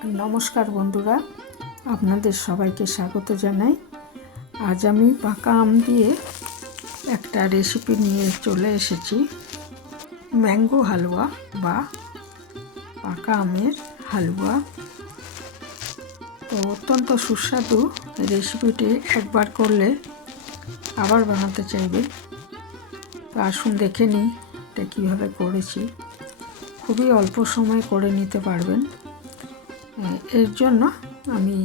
নমস্কার বন্ধুরা, আপনাদের সবাইকে স্বাগত জানাই। আজ আমি পাকা আম দিয়ে একটা রেসিপি নিয়ে চলে এসেছি, ম্যাঙ্গো হালুয়া বা পাকা আমের হালুয়া। তো অত্যন্ত সুস্বাদু রেসিপিটি একবার করলে আবার বানাতে চাইবে। তো আসুন দেখে নিই এটা কীভাবে করেছি। খুবই অল্প সময় করে নিতে পারবেন। এর জন্য আমি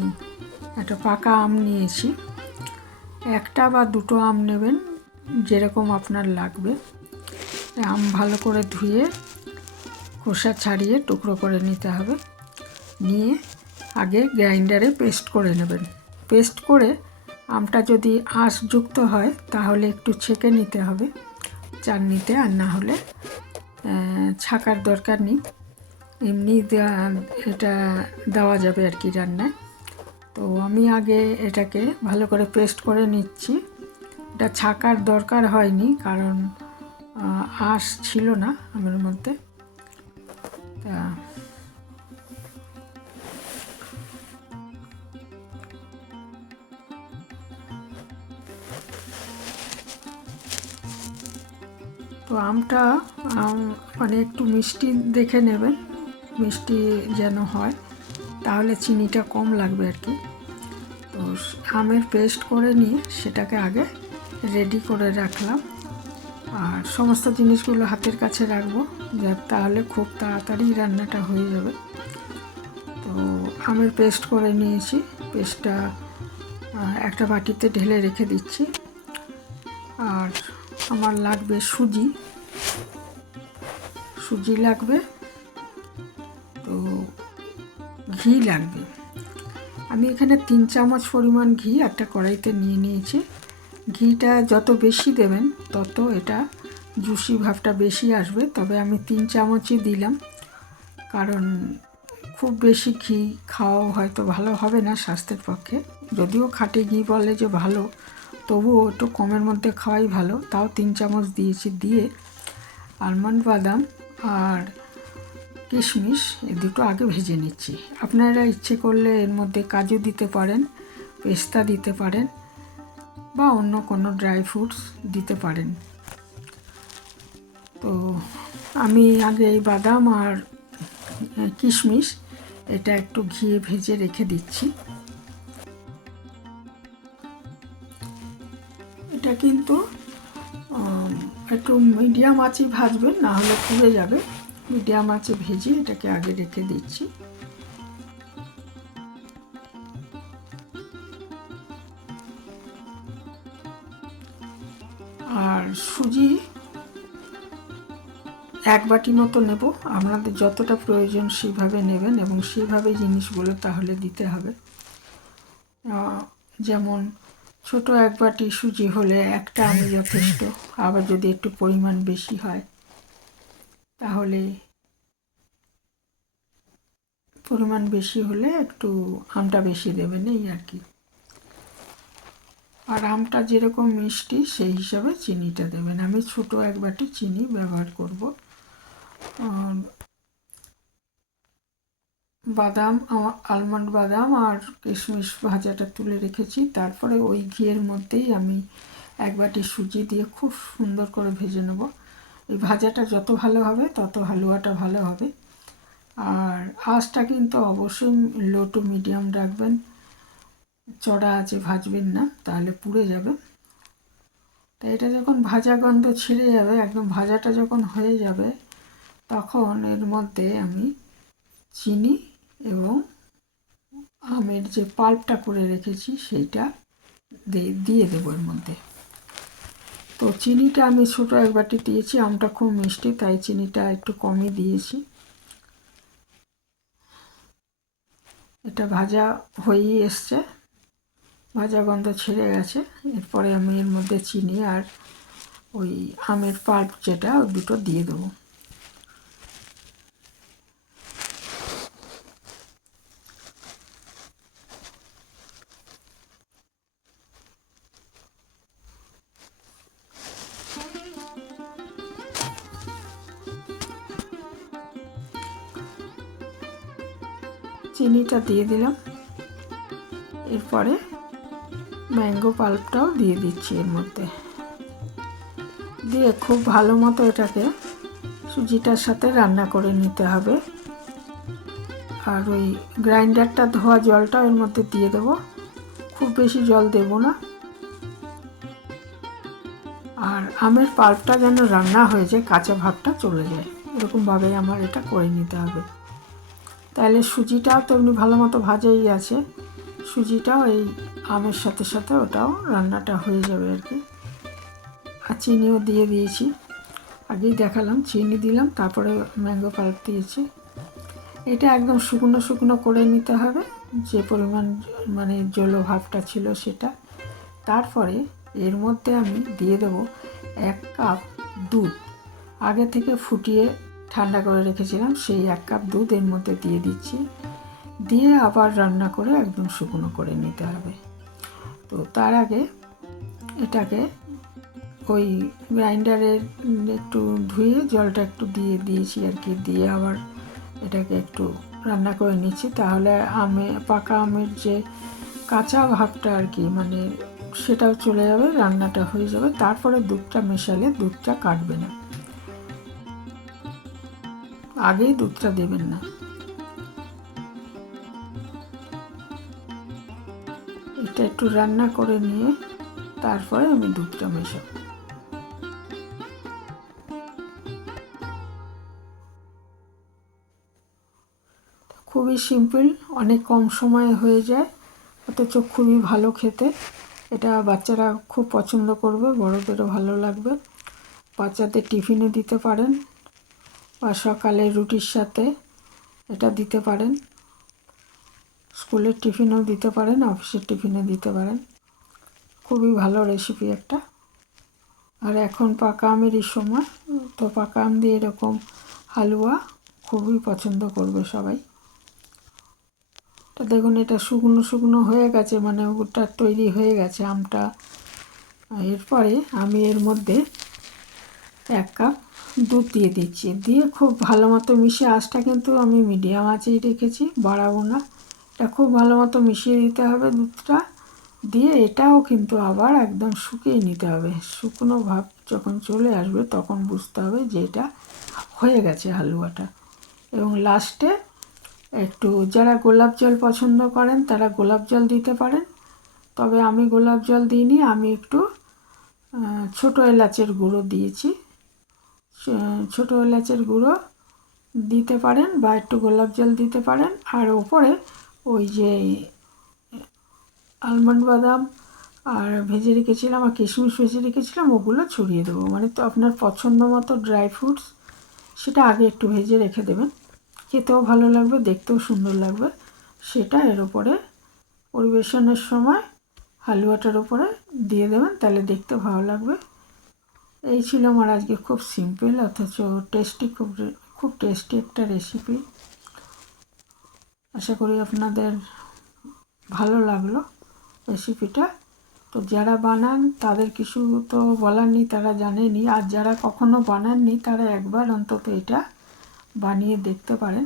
একটা পাকা আম নিয়েছি। একটা বা দুটো আম নেবেন, যেরকম আপনার লাগবে। আম ভালো করে ধুয়ে খোসা ছাড়িয়ে টুকরো করে নিতে হবে। নিয়ে আগে গ্রাইন্ডারে পেস্ট করে নেবেন। পেস্ট করে আমটা যদি আঁশযুক্ত হয় তাহলে একটু ছেঁকে নিতে হবে চাটনিতে, আর না হলে ছাকার দরকার নেই, এমনি এটা দেওয়া যাবে আর কি রান্নায়। তো আমি আগে এটাকে ভালো করে পেস্ট করে নিচ্ছি। এটা ছাকার দরকার হয়নি, কারণ আঁশ ছিল না আমার মধ্যে। তা তো আমটা মানে একটু মিষ্টি দেখে নেবেন, মিষ্টি যেন হয়, তাহলে চিনিটা কম লাগবে আর কি। তো আমের পেস্ট করে নিয়ে সেটাকে আগে রেডি করে রাখলাম, আর সমস্ত জিনিসগুলো হাতের কাছে রাখবো, তাহলে খুব তাড়াতাড়ি রান্নাটা হয়ে যাবে। তো আমের পেস্ট করে নিয়েছি, পেস্টটা একটা বাটিতে ঢেলে রেখে দিচ্ছি। আর আমার লাগবে সুজি লাগবে, তো ঘি লাগবে। আমি এখানে 3 চামচ পরিমাণ ঘি একটা কড়াইতে নিয়ে নিয়েছি। ঘিটা যত বেশি দেবেন তত এটা জুসি ভাবটা বেশি আসবে, তবে আমি 3 চামচই দিলাম, কারণ খুব বেশি ঘি খাওয়াও হয়তো ভালো হবে না স্বাস্থ্যের পক্ষে। যদিও খাঁটি ঘি বলে যে ভালো, তবুও একটু কমের মধ্যে খাওয়াই ভালো। তাও 3 চামচ দিয়েছি। দিয়ে আলমন্ড বাদাম আর কিশমিশ এই দুটো আগে ভেজে নিচ্ছি। আপনারা ইচ্ছে করলে এর মধ্যে কাজু দিতে পারেন, পেস্তা দিতে পারেন, বা অন্য কোনো ড্রাই ফ্রুটস দিতে পারেন। তো আমি আগে এই বাদাম আর কিশমিশ এটা একটু ঘিয়ে ভেজে রেখে দিচ্ছি। এটা কিন্তু একটু মিডিয়াম আঁচে ভাজবেন, না হলে পুড়ে যাবে। মিডিয়াম আঁচে ভেজে এটাকে আগে রেখে দিচ্ছি। আর সুজি 1 বাটি মতো নেব। আপনাদের যতটা প্রয়োজন সেইভাবে নেবেন, এবং সেইভাবে জিনিসগুলো তাহলে দিতে হবে। যেমন ছোট 1 বাটি সুজি হলে একটা আমি যথেষ্ট। আবার যদি একটু পরিমাণ বেশি হয় তাহলে পরিমাণ বেশি হলে একটু আমটা বেশি দেবেন, এই আর কি। আর আমটা যেরকম মিষ্টি সেই হিসাবে চিনিটা দেবেন। আমি ছোট 1 বাটি চিনি ব্যবহার করব। বাদাম, আলমন্ড বাদাম আর কিশমিশ ভাজাটা তুলে রেখেছি। তারপরে ওই ঘিয়ের মধ্যেই আমি 1 বাটি সুজি দিয়ে খুব সুন্দর করে ভেজে নেব। এই ভাজাটা যত ভালো হবে তত হালুয়াটা ভালো হবে। আর আঁচটা কিন্তু অবশ্যই লো টু মিডিয়াম রাখবেন, চড়া আঁচে ভাজবেন না, তাহলে পুড়ে যাবে। তাই এটা যখন ভাজা গন্ধ ছেড়ে যাবে, একদম ভাজাটা যখন হয়ে যাবে, তখন এর মধ্যে আমি চিনি এবং আমের যে পাল্পটা করে রেখেছি সেইটা দিয়ে দেবো এর মধ্যে। তো চিনিটা আমি ছোটো 1 বাটি দিয়েছি। আমটা খুব মিষ্টি, তাই চিনিটা একটু কমই দিয়েছি। এটা ভাজা হয়েই এসছে, ভাজা গন্ধ ছেড়ে গেছে। এরপরে আমি এর মধ্যে চিনি আর ওই আমের পাল্প যেটা, ওই দুটো দিয়ে দেবো। চিনিটা দিয়ে দিলাম। এরপরে ম্যাঙ্গো পাল্পটাও দিয়ে দিচ্ছি এর মধ্যে, দিয়ে খুব ভালো মতো এটাকে সুজিটার সাথে রান্না করে নিতে হবে। আর ওই গ্রাইন্ডারটা ধোয়া জলটা এর মধ্যে দিয়ে দেবো, খুব বেশি জল দেব না। আর আমের পাল্পটা যেন রান্না হয়ে যায়, কাঁচা ভাবটা চলে যায়, এরকমভাবে আমার এটা করে নিতে হবে। তাহলে সুজিটাও তো এমনি ভালো মতো ভাজাই আছে, সুজিটাও এই আমের সাথে সাথে ওটাও রান্নাটা হয়ে যাবে আর কি। আর চিনিও দিয়ে দিয়েছি, আগেই দেখালাম চিনি দিলাম, তারপরে ম্যাঙ্গো পাল্প দিয়েছি। এটা একদম শুকনো শুকনো করে নিতে হবে, যে পরিমাণ মানে জলো ভাবটা ছিল সেটা। তারপরে এর মধ্যে আমি দিয়ে দেবো 1 কাপ দুধ, আগে থেকে ফুটিয়ে ঠান্ডা করে রেখেছিলাম, সেই 1 কাপ দুধ এর মধ্যে দিয়ে দিচ্ছি। দিয়ে আবার রান্না করে একদম শুকনো করে নিতে হবে। তো তার আগে এটাকে ওই গ্রাইন্ডারের একটু ধুয়ে জলটা একটু দিয়ে দিয়েছি আর কি, দিয়ে আবার এটাকে একটু রান্না করে নিচ্ছি। তাহলে পাকা আমের যে কাঁচা ভাবটা আর কি মানে সেটাও চলে যাবে, রান্নাটা হয়ে যাবে। তারপরে দুধটা মেশালে দুধটা কাটবে না, আগেই দুধটা দেবেন না। এটা একটু রান্না করে নিয়ে তারপরে আমি দুধটা মেশাবো। খুবই সিম্পল, অনেক কম সময়ে হয়ে যায়, অথচ খুবই ভালো খেতে। এটা বাচ্চারা খুব পছন্দ করবে, বড়দেরও ভালো লাগবে। বাচ্চাদের টিফিনে দিতে পারেন, বা সকালে রুটির সাথে এটা দিতে পারেন, স্কুলের টিফিনেও দিতে পারেন, অফিসের টিফিনে দিতে পারেন। খুবই ভালো রেসিপি একটা। আর এখন পাকা আমেরই সময়, তো পাকা আম দিয়ে এরকম হালুয়া খুবই পছন্দ করবে সবাই। তো দেখুন এটা শুকনো শুকনো হয়ে গেছে, মানে ওটা তৈরি হয়ে গেছে আমটা। এরপরে আমি এর মধ্যে 1 কাপ দুধ দিয়ে দিচ্ছি, দিয়ে খুব ভালো মতো মিশিয়ে, আঁচটা কিন্তু আমি মিডিয়াম আঁচেই রেখেছি, বাড়াবো না। এটা খুব ভালো মতো মিশিয়ে দিতে হবে দুধটা দিয়ে। এটাও কিন্তু আবার একদম শুকিয়ে নিতে হবে, শুকনো ভাব যখন চলে আসবে তখন বুঝতে হবে যে এটা হয়ে গেছে হালুয়াটা। এবং লাস্টে একটু যারা গোলাপ জল পছন্দ করেন তারা গোলাপ জল দিতে পারেন, তবে আমি গোলাপ জল দিইনি, আমি একটু ছোটো এলাচের গুঁড়ো দিয়েছি। ছোটো এলাচের গুঁড়ো দিতে পারেন বা একটু গোলাপ জল দিতে পারেন। আর ওপরে ওই যে আলমন্ড বাদাম আর ভেজে রেখেছিলাম আর কিশমিশ ভেজে রেখেছিলাম, ওগুলো ছড়িয়ে দেবো। মানে তো আপনার পছন্দ মতো ড্রাই ফ্রুটস সেটা আগে একটু ভেজে রেখে দেবেন, খেতেও ভালো লাগবে, দেখতেও সুন্দর লাগবে। সেটা এর ওপরে পরিবেশনের সময় হালুয়াটার ওপরে দিয়ে দেবেন, তাহলে দেখতে ভালো লাগবে। এই ছিল আমার আজকে খুব সিম্পল অথচ টেস্টি, খুব টেস্টি একটা রেসিপি। আশা করি আপনাদের ভালো লাগলো রেসিপিটা। তো যারা বানান তাদের কিছু তো বলার নেই, তারা জানেনি। আর যারা কখনো বানাননি তারা একবার অন্তত এটা বানিয়ে দেখতে পারেন,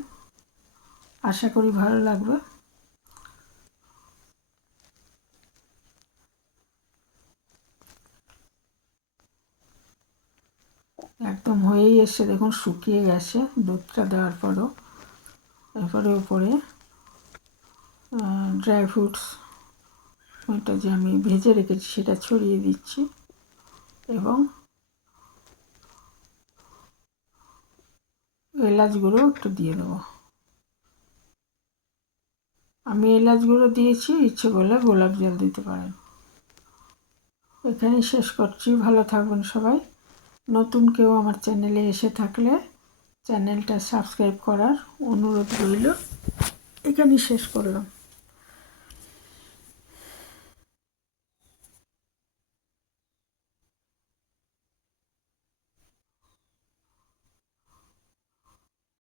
আশা করি ভালো লাগবে। একদম হয়েই এসছে, দেখুন শুকিয়ে গেছে দুধটা দেওয়ার পরও। এরপরে উপরে ড্রাই ফ্রুটস ওইটা যে আমি ভেজে রেখেছি সেটা ছড়িয়ে দিচ্ছি, এবং এলাচ গুঁড়ো একটু দিয়ে দেবো। আমি এলাচ গুঁড়ো দিয়েছি, ইচ্ছে করলে গোলাপ জল দিতে পারেন। এখানেই শেষ করছি, ভালো থাকবেন সবাই। নতুন কেউ আমার চ্যানেলে এসে থাকলে চ্যানেলটা সাবস্ক্রাইব করার অনুরোধ রইল। এখানেই শেষ করলাম।